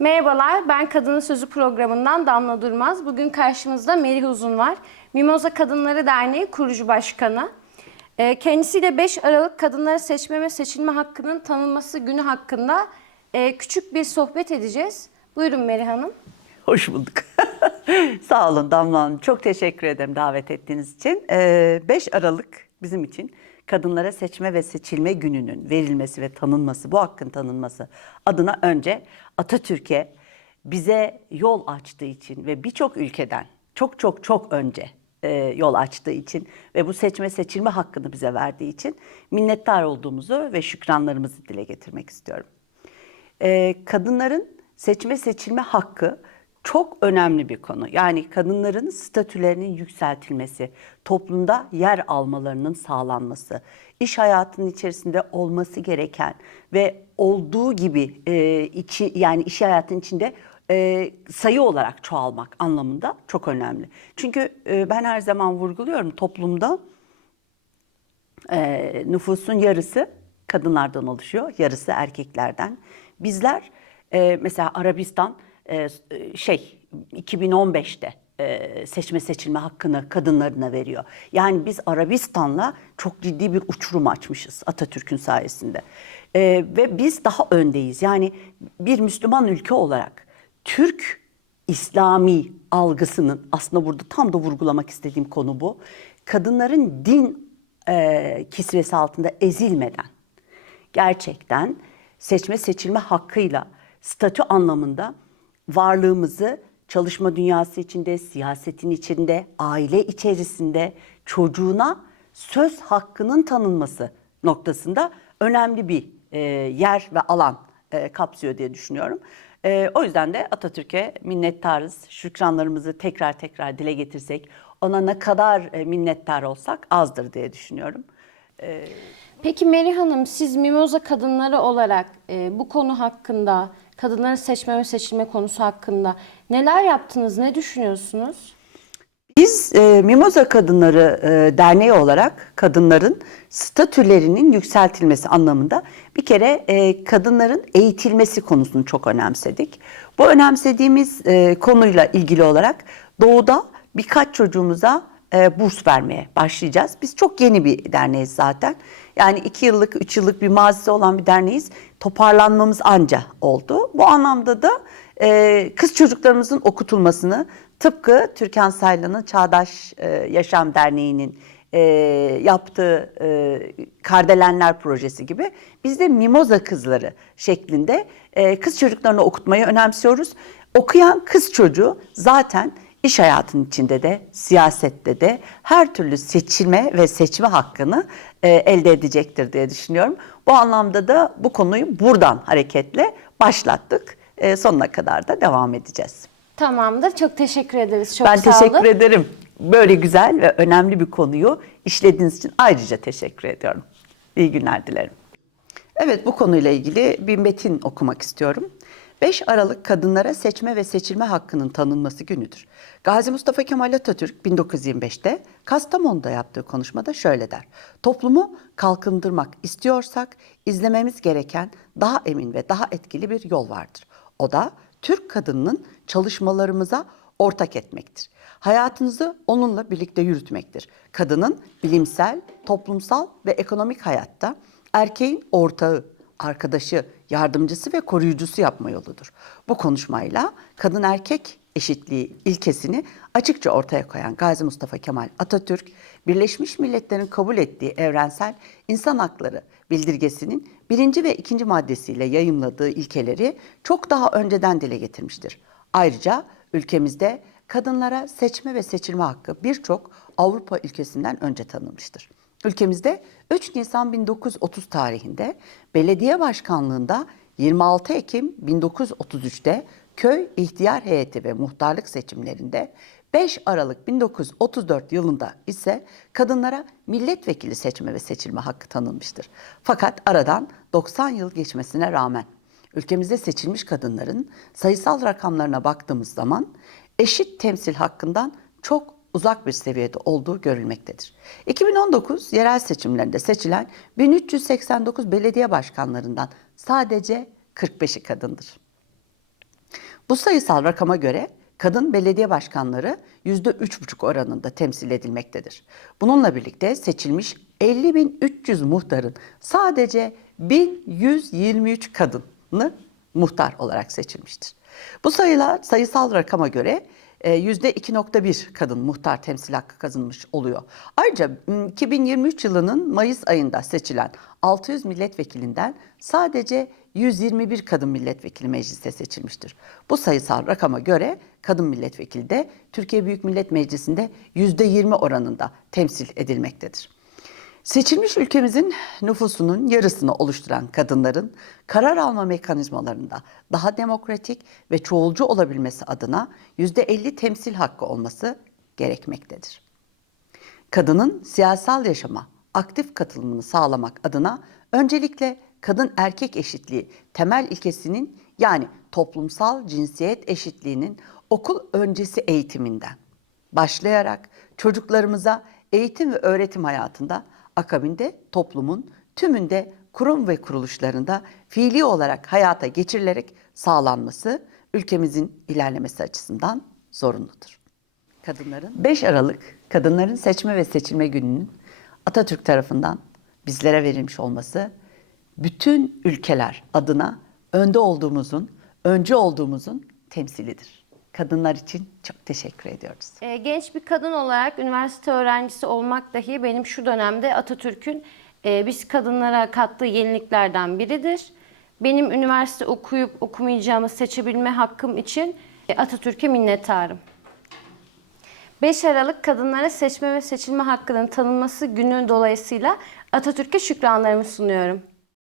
Merhabalar, ben Kadının Sözü programından Damla Durmaz. Bugün karşımızda Merih Uzun var. Mimoza Kadınları Derneği kurucu başkanı. Ee, Kendisiyle 5 Aralık kadınlara seçme ve seçilme hakkının tanınması günü hakkında e, küçük bir sohbet edeceğiz. Buyurun Merih Hanım. Hoş bulduk. Sağ olun Damla Hanım. Çok teşekkür ederim davet ettiğiniz için. Ee, 5 Aralık bizim için kadınlara seçme ve seçilme gününün verilmesi ve tanınması, bu hakkın tanınması adına önce Atatürk'e bize yol açtığı için ve birçok ülkeden çok çok çok önce e, yol açtığı için ve bu seçme seçilme hakkını bize verdiği için minnettar olduğumuzu ve şükranlarımızı dile getirmek istiyorum. Ee, kadınların seçme seçilme hakkı çok önemli bir konu. Yani kadınların statülerinin yükseltilmesi, toplumda yer almalarının sağlanması, iş hayatının içerisinde olması gereken ve olduğu gibi e, içi yani iş hayatının içinde e, sayı olarak çoğalmak anlamında çok önemli. Çünkü e, ben her zaman vurguluyorum toplumda e, nüfusun yarısı kadınlardan oluşuyor, yarısı erkeklerden. Bizler e, mesela Arabistan e, şey 2015'te e, seçme seçilme hakkını kadınlarına veriyor. Yani biz Arabistan'la çok ciddi bir uçurum açmışız Atatürk'ün sayesinde. E, ve biz daha öndeyiz. Yani bir Müslüman ülke olarak Türk İslami algısının aslında burada tam da vurgulamak istediğim konu bu. Kadınların din e, kisvesi altında ezilmeden gerçekten seçme seçilme hakkıyla statü anlamında varlığımızı çalışma dünyası içinde, siyasetin içinde, aile içerisinde çocuğuna söz hakkının tanınması noktasında önemli bir e, yer ve alan e, kapsıyor diye düşünüyorum. E, o yüzden de Atatürk'e minnettarız. Şükranlarımızı tekrar tekrar dile getirsek, ona ne kadar e, minnettar olsak azdır diye düşünüyorum. Peki Merih Hanım, siz Mimoza kadınları olarak e, bu konu hakkında, kadınların seçme ve seçilme konusu hakkında neler yaptınız, ne düşünüyorsunuz? Biz e, Mimoza Kadınları e, Derneği olarak kadınların statülerinin yükseltilmesi anlamında bir kere e, kadınların eğitilmesi konusunu çok önemsedik. Bu önemsediğimiz e, konuyla ilgili olarak doğuda birkaç çocuğumuza e, burs vermeye başlayacağız. Biz çok yeni bir derneğiz zaten. Yani iki yıllık, üç yıllık bir mazisi olan bir derneğiz. Toparlanmamız anca oldu. Bu anlamda da e, kız çocuklarımızın okutulmasını tıpkı Türkan Saylan'ın Çağdaş e, Yaşam Derneği'nin e, yaptığı e, Kardelenler projesi gibi biz de Mimoza kızları şeklinde e, kız çocuklarını okutmayı önemsiyoruz. Okuyan kız çocuğu zaten iş hayatının içinde de siyasette de her türlü seçilme ve seçme hakkını e, elde edecektir diye düşünüyorum. Bu anlamda da bu konuyu buradan hareketle başlattık. E, sonuna kadar da devam edeceğiz. Tamamdır, çok teşekkür ederiz. Çok ben sağ teşekkür olun. ederim. Böyle güzel ve önemli bir konuyu işlediğiniz için ayrıca teşekkür ediyorum. İyi günler dilerim. Evet bu konuyla ilgili bir metin okumak istiyorum. 5 Aralık kadınlara seçme ve seçilme hakkının tanınması günüdür. Gazi Mustafa Kemal Atatürk 1925'te Kastamonu'da yaptığı konuşmada şöyle der. Toplumu kalkındırmak istiyorsak izlememiz gereken daha emin ve daha etkili bir yol vardır. O da Türk kadınının çalışmalarımıza ortak etmektir. Hayatınızı onunla birlikte yürütmektir. Kadının bilimsel, toplumsal ve ekonomik hayatta erkeğin ortağı, arkadaşı, yardımcısı ve koruyucusu yapma yoludur. Bu konuşmayla kadın erkek eşitliği ilkesini açıkça ortaya koyan Gazi Mustafa Kemal Atatürk, Birleşmiş Milletler'in kabul ettiği evrensel insan hakları bildirgesinin birinci ve ikinci maddesiyle yayımladığı ilkeleri çok daha önceden dile getirmiştir. Ayrıca ülkemizde kadınlara seçme ve seçilme hakkı birçok Avrupa ülkesinden önce tanınmıştır. Ülkemizde 3 Nisan 1930 tarihinde belediye başkanlığında 26 Ekim 1933'te köy ihtiyar heyeti ve muhtarlık seçimlerinde 5 Aralık 1934 yılında ise kadınlara milletvekili seçme ve seçilme hakkı tanınmıştır. Fakat aradan 90 yıl geçmesine rağmen ülkemizde seçilmiş kadınların sayısal rakamlarına baktığımız zaman eşit temsil hakkından çok uzak bir seviyede olduğu görülmektedir. 2019 yerel seçimlerinde seçilen 1389 belediye başkanlarından sadece 45'i kadındır. Bu sayısal rakama göre kadın belediye başkanları %3,5 oranında temsil edilmektedir. Bununla birlikte seçilmiş 50.300 muhtarın sadece 1123 kadını muhtar olarak seçilmiştir. Bu sayılar sayısal rakama göre %2.1 kadın muhtar temsil hakkı kazanmış oluyor. Ayrıca m, 2023 yılının Mayıs ayında seçilen 600 milletvekilinden sadece 121 kadın milletvekili mecliste seçilmiştir. Bu sayısal rakama göre kadın milletvekili de Türkiye Büyük Millet Meclisi'nde %20 oranında temsil edilmektedir. Seçilmiş ülkemizin nüfusunun yarısını oluşturan kadınların karar alma mekanizmalarında daha demokratik ve çoğulcu olabilmesi adına %50 temsil hakkı olması gerekmektedir. Kadının siyasal yaşama aktif katılımını sağlamak adına öncelikle kadın erkek eşitliği temel ilkesinin yani toplumsal cinsiyet eşitliğinin okul öncesi eğitiminden başlayarak çocuklarımıza eğitim ve öğretim hayatında akabinde toplumun tümünde kurum ve kuruluşlarında fiili olarak hayata geçirilerek sağlanması ülkemizin ilerlemesi açısından zorunludur. Kadınların 5 Aralık Kadınların Seçme ve Seçilme Günü'nün Atatürk tarafından bizlere verilmiş olması bütün ülkeler adına önde olduğumuzun, öncü olduğumuzun temsilidir. Kadınlar için çok teşekkür ediyoruz. Ee, genç bir kadın olarak üniversite öğrencisi olmak dahi benim şu dönemde Atatürk'ün e, biz kadınlara kattığı yeniliklerden biridir. Benim üniversite okuyup okumayacağımı seçebilme hakkım için e, Atatürk'e minnettarım. 5 Aralık kadınlara seçme ve seçilme hakkının tanınması günü dolayısıyla Atatürk'e şükranlarımı sunuyorum.